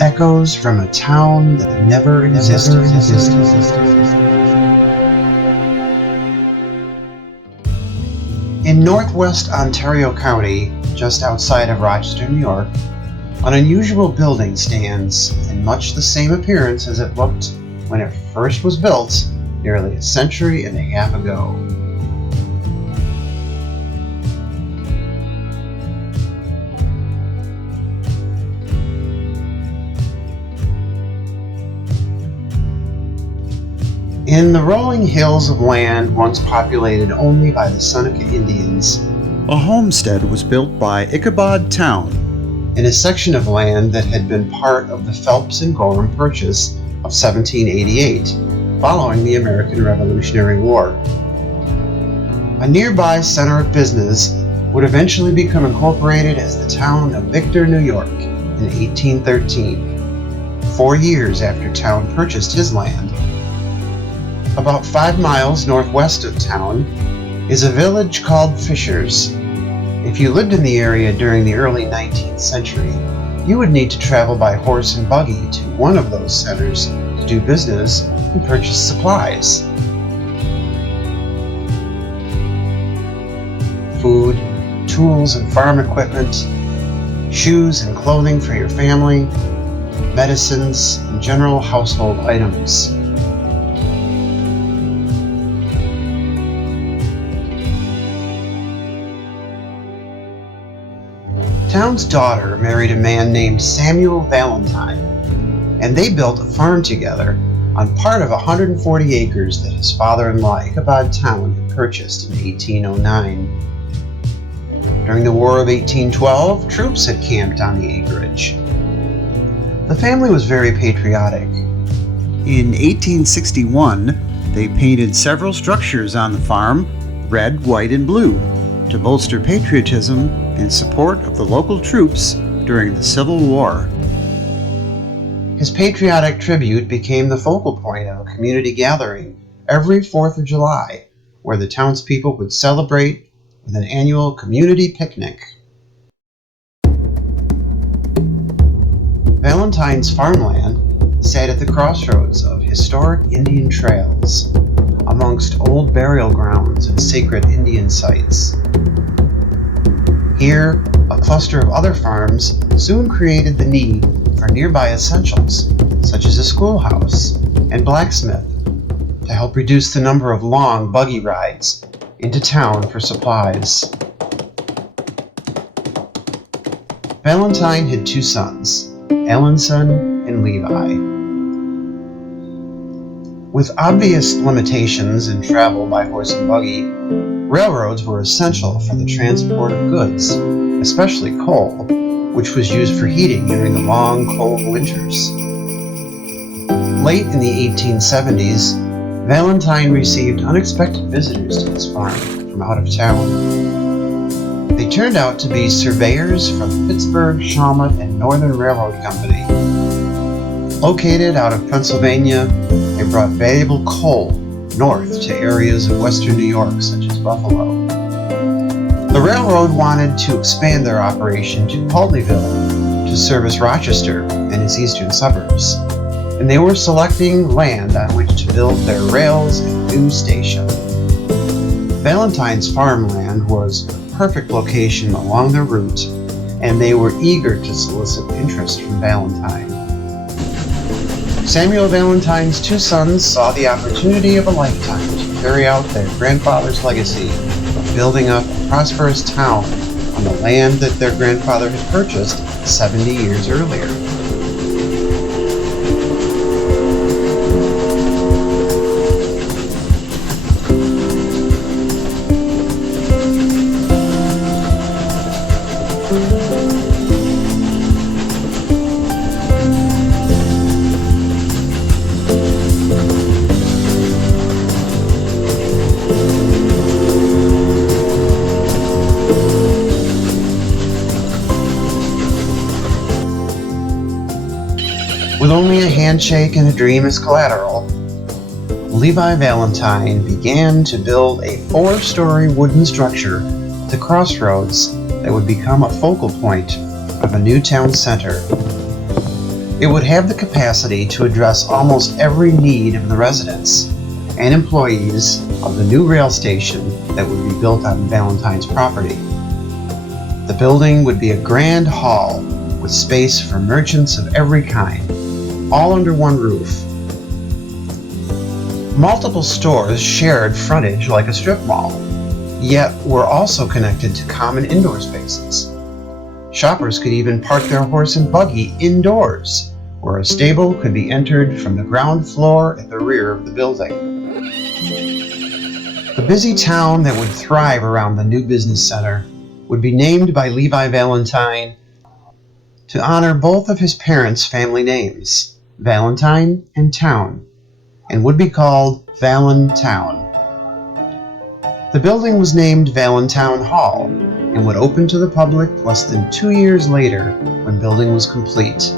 Echoes from a town that never existed. In northwest Ontario County, just outside of Rochester, New York, an unusual building stands in much the same appearance as it looked when it first was built nearly a century and a half ago. In the rolling hills of land once populated only by the Seneca Indians, a homestead was built by Ichabod Town in a section of land that had been part of the Phelps and Gorham Purchase of 1788, following the American Revolutionary War. A nearby center of business would eventually become incorporated as the town of Victor, New York in 1813, 4 years after Town purchased his land. About 5 miles northwest of town is a village called Fishers. If you lived in the area during the early 19th century, you would need to travel by horse and buggy to one of those centers to do business and purchase supplies. Food, tools and farm equipment, shoes and clothing for your family, medicines, and general household items. Town's daughter married a man named Samuel Valentine, and they built a farm together on part of 140 acres that his father-in-law Ichabod Town had purchased in 1809. During the War of 1812, troops had camped on the acreage. The family was very patriotic. In 1861, they painted several structures on the farm red, white, and blue to bolster patriotism in support of the local troops during the Civil War. His patriotic tribute became the focal point of a community gathering every 4th of July, where the townspeople would celebrate with an annual community picnic. Valentine's farmland sat at the crossroads of historic Indian trails, amongst old burial grounds and sacred Indian sites. Here, a cluster of other farms soon created the need for nearby essentials, such as a schoolhouse and blacksmith, to help reduce the number of long buggy rides into town for supplies. Valentine had 2 sons, Alanson and Levi. With obvious limitations in travel by horse and buggy, railroads were essential for the transport of goods, especially coal, which was used for heating during the long, cold winters. Late in the 1870s, Valentine received unexpected visitors to his farm from out of town. They turned out to be surveyors from the Pittsburgh, Shawmut, and Northern Railroad Company. Located out of Pennsylvania, they brought valuable coal north to areas of western New York, such as Buffalo. The railroad wanted to expand their operation to Pulteneyville to service Rochester and its eastern suburbs, and they were selecting land on which to build their rails and new station. Valentine's farmland was a perfect location along their route, and they were eager to solicit interest from Valentine. Samuel Valentine's 2 sons saw the opportunity of a lifetime to carry out their grandfather's legacy of building up a prosperous town on the land that their grandfather had purchased 70 years earlier. With only a handshake and a dream as collateral, Levi Valentine began to build a 4-story wooden structure at the crossroads that would become a focal point of a new town center. It would have the capacity to address almost every need of the residents and employees of the new rail station that would be built on Valentine's property. The building would be a grand hall with space for merchants of every kind, all under one roof. Multiple stores shared frontage like a strip mall, yet were also connected to common indoor spaces. Shoppers could even park their horse and buggy indoors, where a stable could be entered from the ground floor at the rear of the building. The busy town that would thrive around the new business center would be named by Levi Valentine to honor both of his parents' family names, Valentine and Town, and would be called Valentown. The building was named Valentown Hall and would open to the public less than 2 years later when building was complete.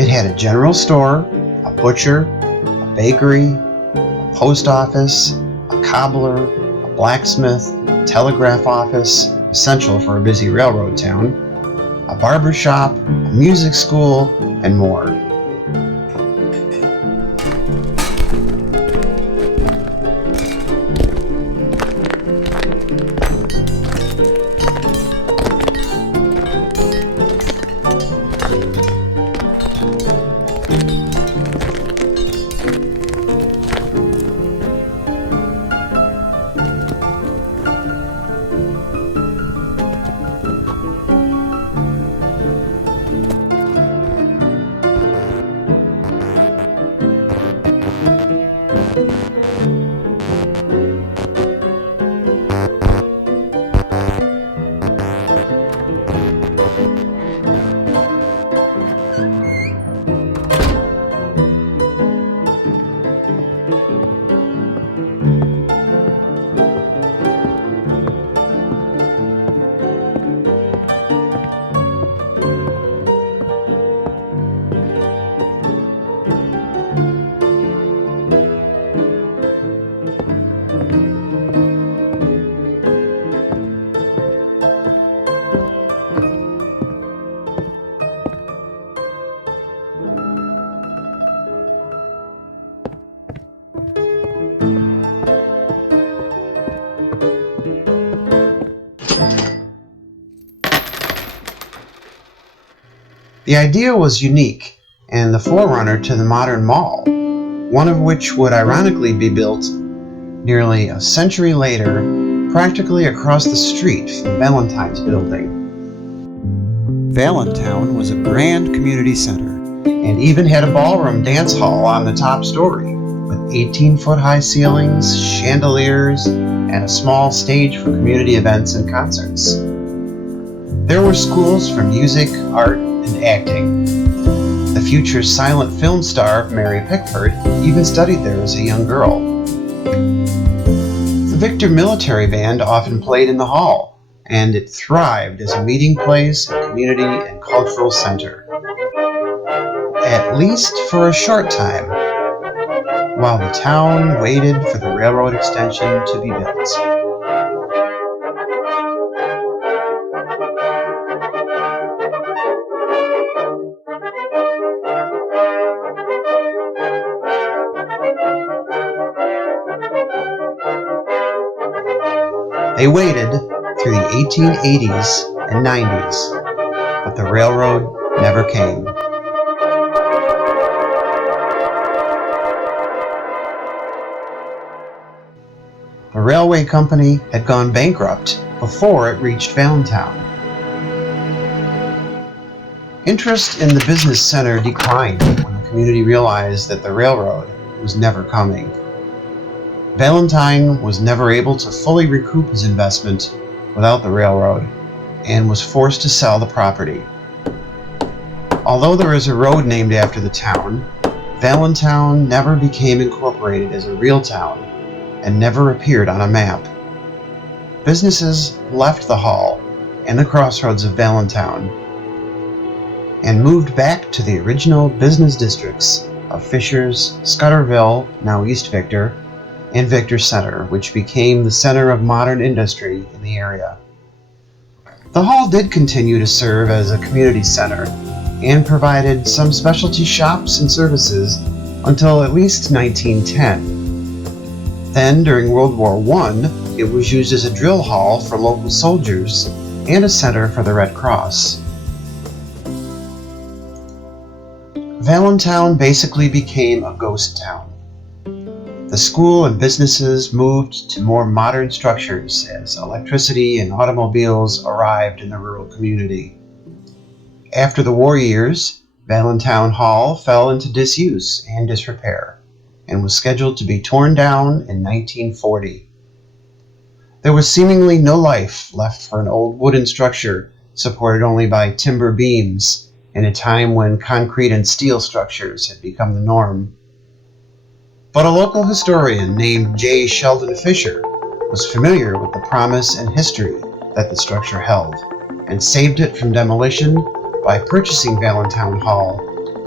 It had a general store, a butcher, a bakery, a post office, a cobbler, a blacksmith, a telegraph office, essential for a busy railroad town, a barber shop, a music school, and more. The idea was unique and the forerunner to the modern mall, one of which would ironically be built nearly a century later, practically across the street from Valentine's building. Valentown was a grand community center and even had a ballroom dance hall on the top story with 18-foot high ceilings, chandeliers, and a small stage for community events and concerts. There were schools for music, art, and acting. The future silent film star Mary Pickford even studied there as a young girl. The Victor Military Band often played in the hall, and it thrived as a meeting place, a community, and cultural center. At least for a short time, while the town waited for the railroad extension to be built. They waited through the 1880s and 90s, but the railroad never came. The railway company had gone bankrupt before it reached Valentown. Interest in the business center declined when the community realized that the railroad was never coming. Valentine was never able to fully recoup his investment without the railroad and was forced to sell the property. Although there is a road named after the town, Valentown never became incorporated as a real town and never appeared on a map. Businesses left the hall and the crossroads of Valentown, and moved back to the original business districts of Fishers, Scudderville, now East Victor, and Victor Center, which became the center of modern industry in the area. The hall did continue to serve as a community center and provided some specialty shops and services until at least 1910. Then, during World War I, it was used as a drill hall for local soldiers and a center for the Red Cross. Valentown basically became a ghost town. The school and businesses moved to more modern structures as electricity and automobiles arrived in the rural community. After the war years, Valentown Hall fell into disuse and disrepair and was scheduled to be torn down in 1940. There was seemingly no life left for an old wooden structure supported only by timber beams in a time when concrete and steel structures had become the norm. But a local historian named J. Sheldon Fisher was familiar with the promise and history that the structure held and saved it from demolition by purchasing Valentown Hall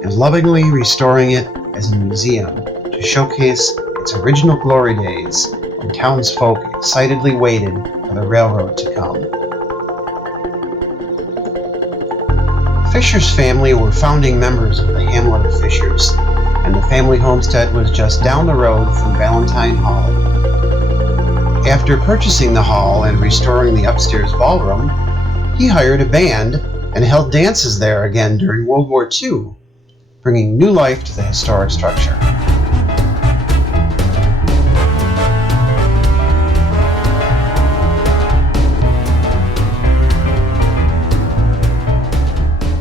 and lovingly restoring it as a museum to showcase its original glory days when townsfolk excitedly waited for the railroad to come. Fisher's family were founding members of the hamlet of Fishers, and the family homestead was just down the road from Valentown Hall. After purchasing the hall and restoring the upstairs ballroom, he hired a band and held dances there again during World War II, bringing new life to the historic structure.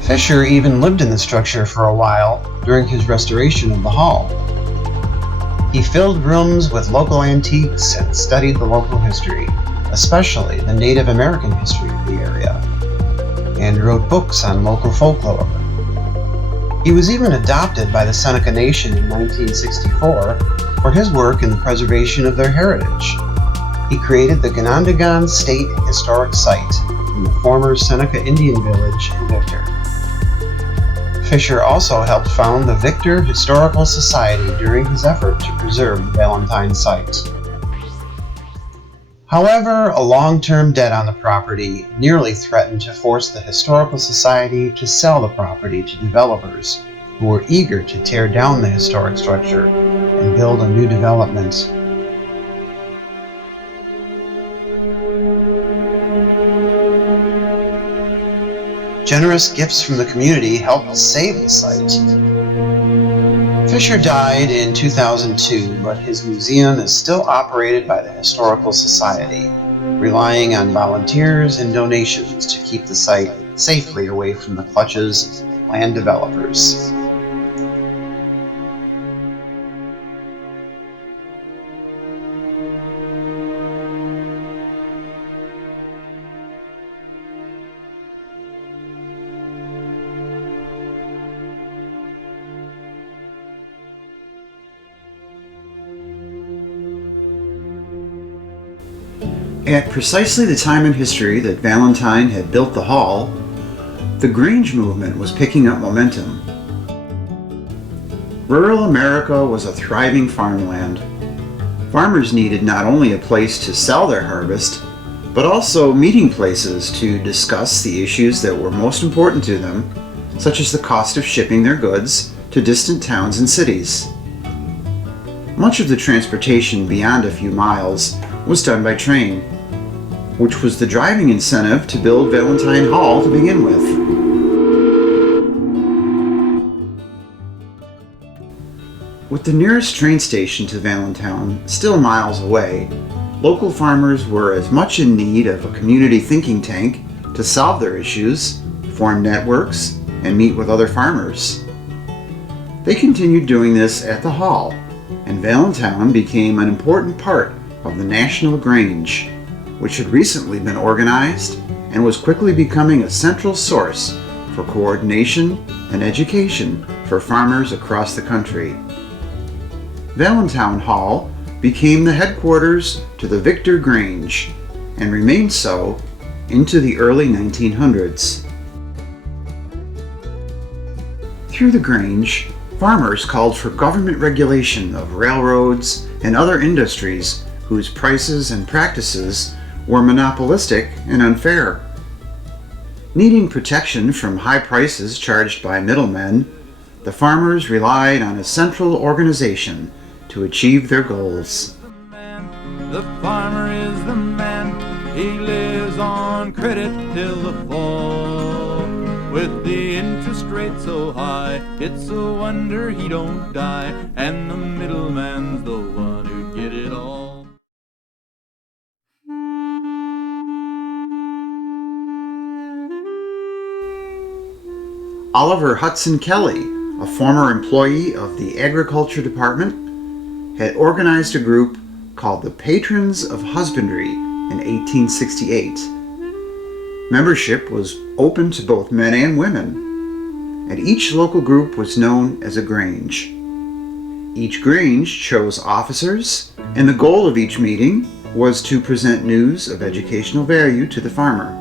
Fisher even lived in the structure for a while during his restoration of the hall. He filled rooms with local antiques and studied the local history, especially the Native American history of the area, and wrote books on local folklore. He was even adopted by the Seneca Nation in 1964 for his work in the preservation of their heritage. He created the Ganondagan State Historic Site in the former Seneca Indian Village in Victor. Fisher also helped found the Victor Historical Society during his effort to preserve the Valentine site. However, a long-term debt on the property nearly threatened to force the Historical Society to sell the property to developers who were eager to tear down the historic structure and build a new development. Generous gifts from the community helped save the site. Fisher died in 2002, but his museum is still operated by the Historical Society, relying on volunteers and donations to keep the site safely away from the clutches of land developers. At precisely the time in history that Valentine had built the hall, the Grange movement was picking up momentum. Rural America was a thriving farmland. Farmers needed not only a place to sell their harvest, but also meeting places to discuss the issues that were most important to them, such as the cost of shipping their goods to distant towns and cities. Much of the transportation beyond a few miles was done by train, which was the driving incentive to build Valentown Hall to begin with. With the nearest train station to Valentown still miles away, local farmers were as much in need of a community thinking tank to solve their issues, form networks, and meet with other farmers. They continued doing this at the hall, and Valentown became an important part of the National Grange, which had recently been organized and was quickly becoming a central source for coordination and education for farmers across the country. Valentown Hall became the headquarters to the Victor Grange and remained so into the early 1900s. Through the Grange, farmers called for government regulation of railroads and other industries whose prices and practices were monopolistic and unfair. Needing protection from high prices charged by middlemen, the farmers relied on a central organization to achieve their goals. The farmer is the man, he lives on credit till the fall. With the interest rate so high, it's a wonder he don't die, and the middleman's the one who'd get it all. Oliver Hudson Kelley, a former employee of the Agriculture Department, had organized a group called the Patrons of Husbandry in 1868. Membership was open to both men and women, and each local group was known as a Grange. Each Grange chose officers, and the goal of each meeting was to present news of educational value to the farmer.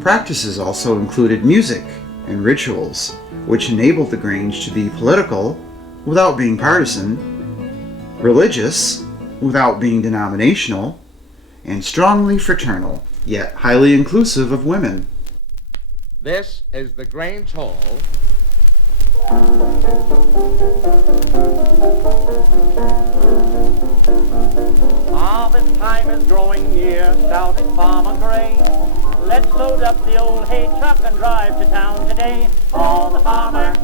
Practices also included music and rituals, which enabled the Grange to be political without being partisan, religious without being denominational, and strongly fraternal, yet highly inclusive of women. This is the Grange Hall. Harvest time is growing near, shouted Farmer Gray. Let's load up the old hay truck and drive to town today. Oh, the farmer,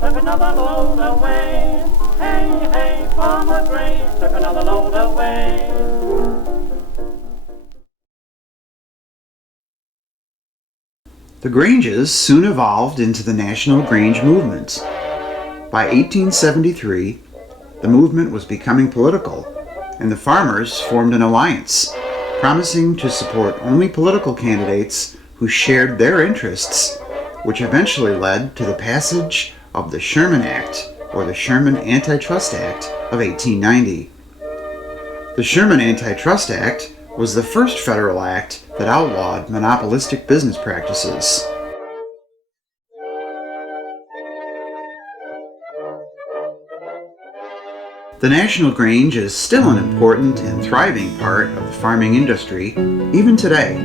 took another load away. Hey, hey, Farmer Gray, took another load away. The Granges soon evolved into the National Grange Movement. By 1873, the movement was becoming political, and the farmers formed an alliance, promising to support only political candidates who shared their interests, which eventually led to the passage of the Sherman Act, or the Sherman Antitrust Act of 1890. The Sherman Antitrust Act was the first federal act that outlawed monopolistic business practices. The National Grange is still an important and thriving part of the farming industry, even today.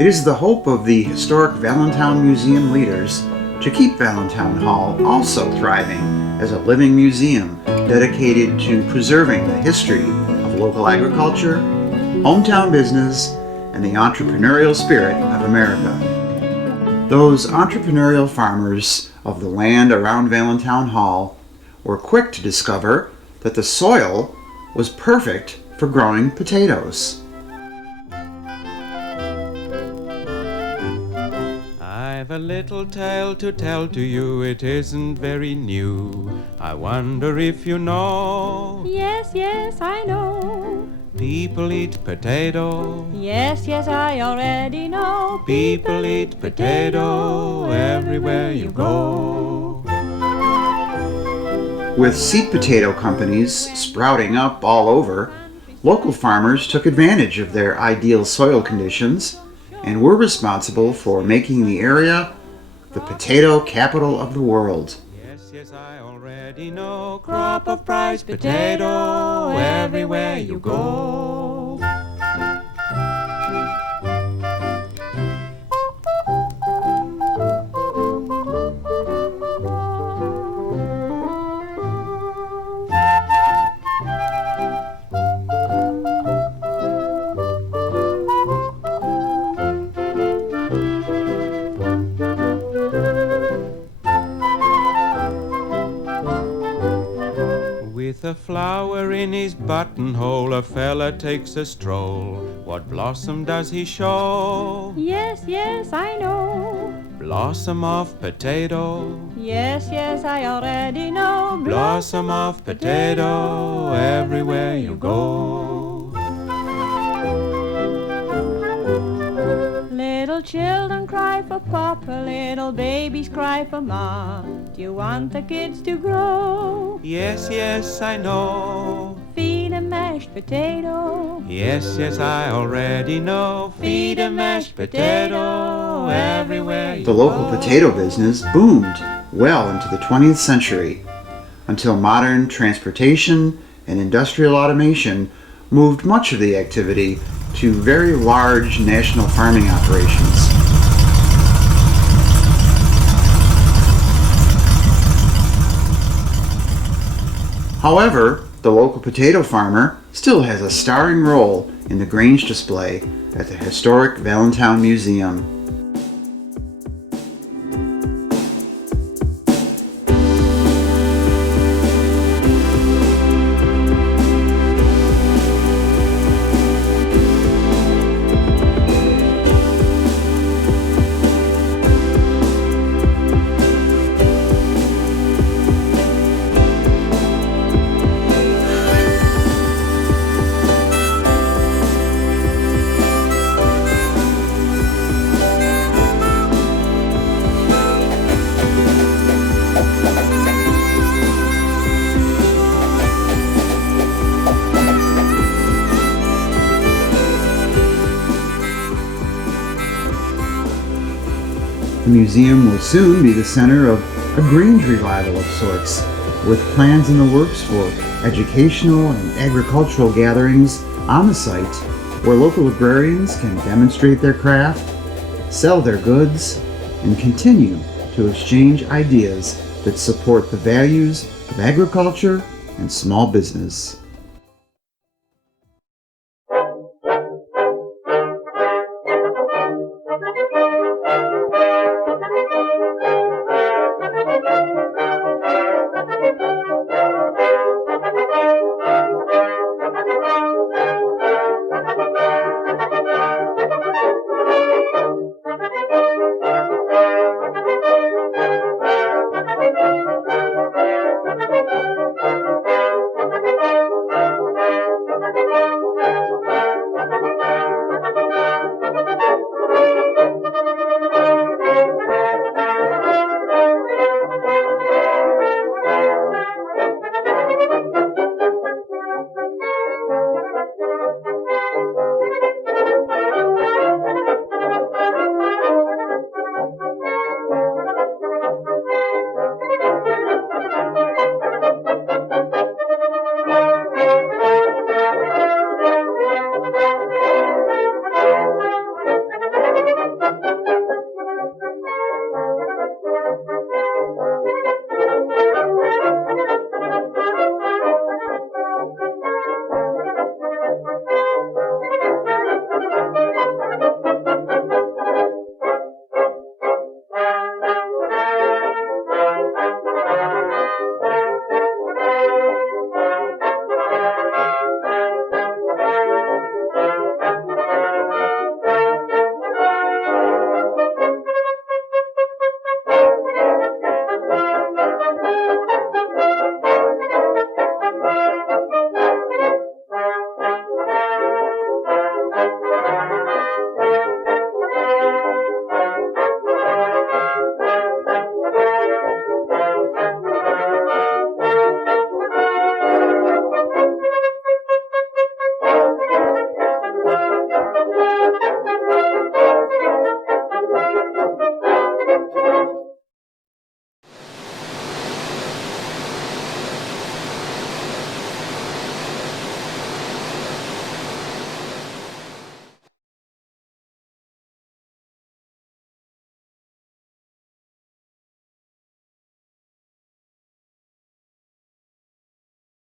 It is the hope of the historic Valentown Museum leaders to keep Valentown Hall also thriving as a living museum dedicated to preserving the history of local agriculture, hometown business, and the entrepreneurial spirit of America. Those entrepreneurial farmers of the land around Valentown Hall were quick to discover that the soil was perfect for growing potatoes. I've a little tale to tell to you, it isn't very new. I wonder if you know. Yes, yes, I know. People eat potato. Yes, yes, I already know. People eat potato everywhere you go. With seed potato companies sprouting up all over, local farmers took advantage of their ideal soil conditions and were responsible for making the area the potato capital of the world. Yes, yes, I already know. Crop of prize potato everywhere you go. With a flower in his buttonhole, a fella takes a stroll. What blossom does he show? Yes, yes, I know. Blossom of potato. Yes, yes, I already know. Blossom of potato everywhere you go. Little children cry for papa, little babies cry for ma. Do you want the kids to grow? Yes, yes, I know. Feed 'em mashed potato. Yes, yes, I already know. Feed a mashed potato everywhere you The local go. potato business boomed well into the 20th century, until modern transportation and industrial automation moved much of the activity to very large national farming operations. However, the local potato farmer still has a starring role in the Grange display at the historic Valentown Museum. The museum will soon be the center of a Grange revival of sorts, with plans in the works for educational and agricultural gatherings on the site where local agrarians can demonstrate their craft, sell their goods, and continue to exchange ideas that support the values of agriculture and small business.